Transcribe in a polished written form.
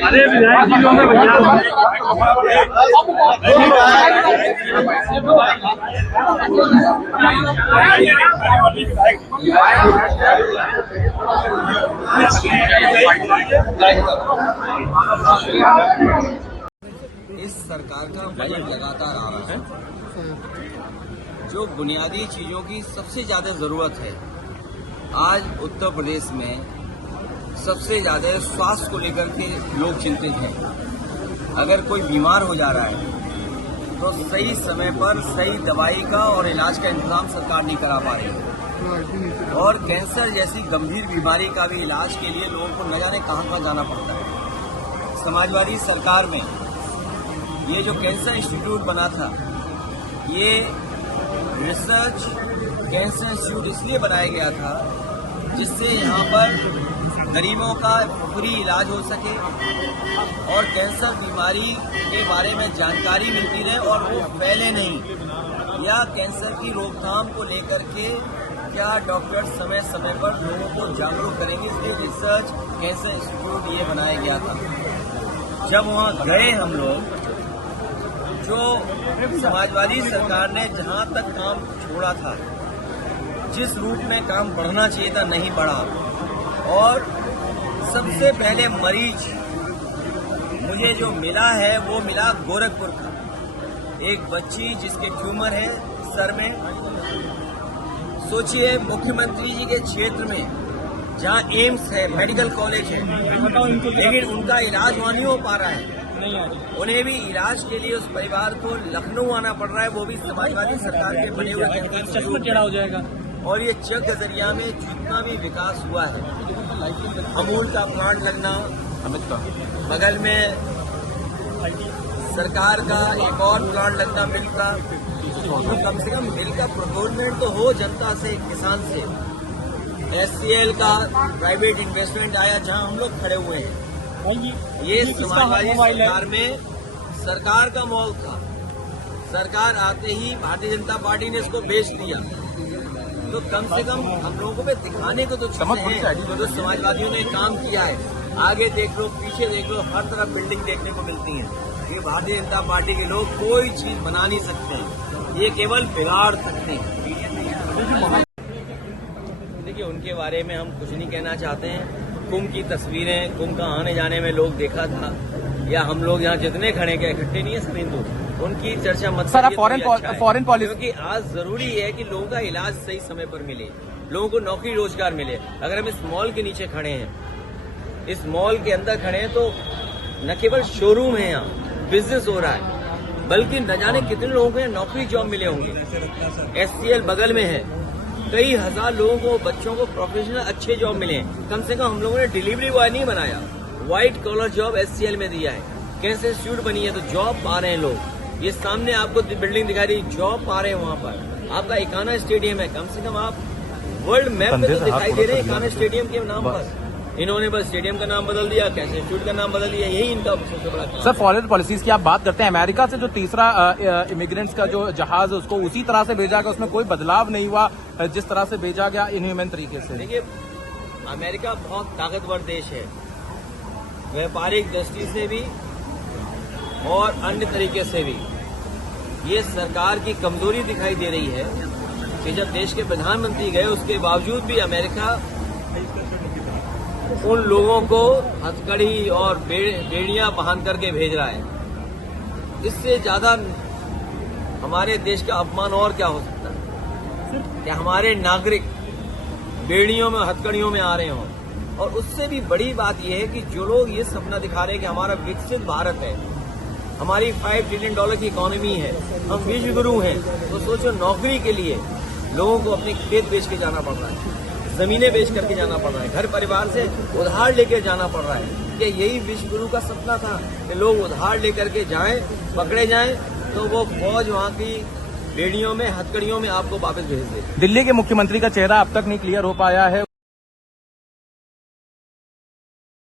अरे विधायक जी लोग भैया इस सरकार का बजट लगातार आ रहा है। जो बुनियादी चीजों की सबसे ज्यादा जरूरत है, आज उत्तर प्रदेश में सबसे ज्यादा स्वास्थ्य को लेकर के लोग चिंतित हैं। अगर कोई बीमार हो जा रहा है तो सही समय पर सही दवाई का और इलाज का इंतजाम सरकार नहीं करा पा रही है, और कैंसर जैसी गंभीर बीमारी का भी इलाज के लिए लोगों को न जाने कहां जाना पड़ता है। समाजवादी सरकार में ये जो कैंसर इंस्टीट्यूट बना था, ये रिसर्च कैंसर इंस्टीट्यूट इसलिए बनाया गया था जिससे यहाँ पर गरीबों का फ्री इलाज हो सके और कैंसर बीमारी के बारे में जानकारी मिलती रहे और वो फैले नहीं, या कैंसर की रोकथाम को लेकर के क्या डॉक्टर समय समय पर लोगों को जागरूक करेंगे, इसलिए रिसर्च कैंसर इंस्टीट्यूट ये बनाया गया था। जब वहाँ गए हम लोग, जो समाजवादी सरकार ने जहां तक काम छोड़ा था, जिस रूप में काम बढ़ना चाहिए था नहीं बढ़ा, और सबसे पहले मरीज मुझे जो मिला है वो मिला गोरखपुर का, एक बच्ची जिसके ट्यूमर है सर में। सोचिए मुख्यमंत्री जी के क्षेत्र में जहां एम्स है, मेडिकल कॉलेज है, लेकिन उनका इलाज वहां नहीं हो पा रहा है। उन्हें भी इलाज के लिए उस परिवार को लखनऊ आना पड़ रहा है, वो भी समाजवादी सरकार के बने हुए चढ़ा हो जाएगा। और ये चक गजरिया में जितना भी विकास हुआ है, अमूल का प्लांट लगना, बगल में सरकार का एक और प्लांट लगना मिल का, तो कम से कम मिल का प्रोक्योरमेंट तो हो जनता से, किसान से। SCL का प्राइवेट इन्वेस्टमेंट आया जहां हम लोग खड़े हुए हैं। ये समाजवादी सरकार में सरकार का मॉल था, सरकार आते ही भारतीय जनता पार्टी ने इसको बेच दिया। तो कम से कम हम लोगों पे दिखाने को तो चीजें हैं जो समाजवादियों ने काम किया है। आगे देख लो, पीछे देख लो, हर तरफ बिल्डिंग देखने को मिलती है। ये भारतीय जनता पार्टी के लोग कोई चीज बना नहीं सकते हैं, ये केवल बिगाड़ सकते हैं। देखिए, उनके बारे में हम कुछ नहीं कहना चाहते हैं। कुंभ की तस्वीरें, कुंभ का आने जाने में लोग देखा था, या हम लोग यहाँ जितने खड़े के इकट्ठे नहीं है सब हिंदू, उनकी चर्चा मत सर। आप फॉरेन पॉलिसी, क्योंकि आज जरूरी है कि लोगों का इलाज सही समय पर मिले, लोगों को नौकरी रोजगार मिले। अगर हम इस मॉल के नीचे खड़े हैं, इस मॉल के अंदर खड़े हैं, तो न केवल शोरूम है, यहाँ बिजनेस हो रहा है, बल्कि न जाने कितने लोगों को यहाँ नौकरी जॉब मिले होंगे। SCL बगल में है, कई हजार लोगों को, बच्चों को प्रोफेशनल अच्छे जॉब मिले हैं। कम से कम हम लोगों ने डिलीवरी बॉय नहीं बनाया, व्हाइट कॉलर जॉब SCL में दिया है। कैंसर इंस्टीट्यूट बनी है तो जॉब पा रहे हैं लोग। ये सामने आपको बिल्डिंग दिखाई रही, जॉब पा रहे हैं वहाँ पर। आपका इकाना स्टेडियम है, कम से कम आप वर्ल्ड मैप में तो दिखाई दे रहे हैं इकाना स्टेडियम के नाम पर। इन्होंने बस स्टेडियम का नाम बदल दिया, कैंसर इंस्टीट्यूट का नाम बदल दिया, यही इनका सबसे बड़ा काम। सर, फॉरेन पॉलिसीज की आप बात करते हैं, अमेरिका से जो तीसरा इमिग्रेंट्स का जो जहाज है उसको उसी तरह से भेजा गया, उसमें कोई बदलाव नहीं हुआ जिस तरह से भेजा गया इनह्यूमन तरीके से। देखिए, अमेरिका बहुत ताकतवर देश है, व्यापारिक दृष्टि से भी और अन्य तरीके से भी। ये सरकार की कमजोरी दिखाई दे रही है कि जब देश के प्रधानमंत्री गए, उसके बावजूद भी अमेरिका उन लोगों को हथकड़ी और बेड़ियां बांध करके भेज रहा है। इससे ज्यादा हमारे देश का अपमान और क्या हो सकता है कि हमारे नागरिक बेड़ियों में, हथकड़ियों में आ रहे हों। और उससे भी बड़ी बात यह है कि जो लोग ये सपना दिखा रहे हैं कि हमारा विकसित भारत है, हमारी $5 ट्रिलियन की इकोनॉमी है, हम विश्व गुरु हैं, तो सोचो नौकरी के लिए लोगों को अपने खेत बेच के जाना पड़ रहा है, जमीनें बेच करके जाना पड़ रहा है, घर परिवार से उधार लेकर जाना पड़ रहा है। कि यही विश्व गुरु का सपना था कि लोग उधार लेकर के जाएं, पकड़े जाएं, तो वो फौज वहां की बेड़ियों में, हथकड़ियों में आपको वापस भेज दे। दिल्ली के मुख्यमंत्री का चेहरा अब तक नहीं क्लियर हो पाया है।